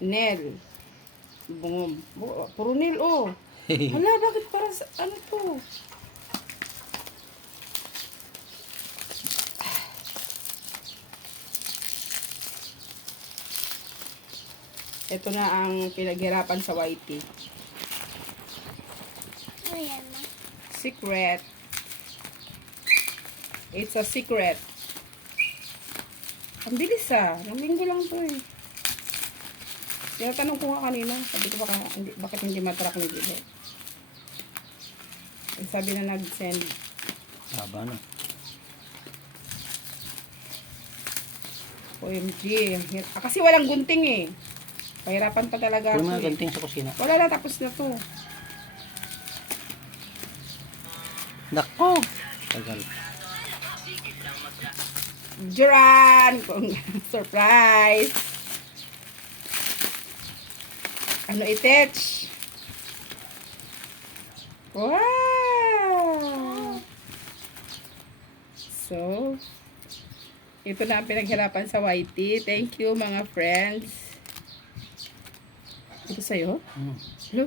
Nel. Boom. Puro Nel, oh. Hala, bakit parang ano to? Ito na ang pinaghirapan sa YT. Ayan na. Secret. It's a secret. Ang bilis ng linggo lang to eh. Tinatanong ko nga kanina, sabi ko bakit hindi matrack ni Dilo. Sabi na nag-send. Haba na. OMG. Kasi walang gunting eh. Pahirapan pa talaga Yung ako mga eh. ganting sa kusina. Wala na, tapos na to. Nako! Tagal. Duran! Surprise! Ano itech? Wow! So, ito na ang pinaghirapan sa YT. Thank you mga friends. Ito sa'yo? Hello?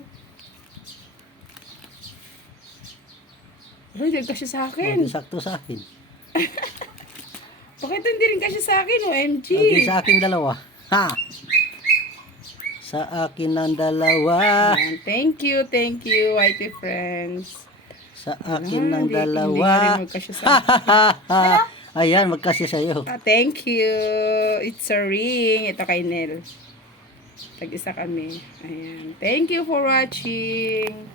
Hello, hindi kasi sa akin. Hindi sakto sa akin. Bakit hindi rin kasi sa akin, OMG? Hindi sa akin dalawa. Ha! Sa akin ang dalawa. Ayan, thank you, YT friends. Sa akin ang Hindi nga dalawa. rin magkasya sa akin. Ayan, magkasya sa'yo. Thank you. It's a ring. Ito kay Nel. Tag-isa kami. Ayan. Thank you for watching.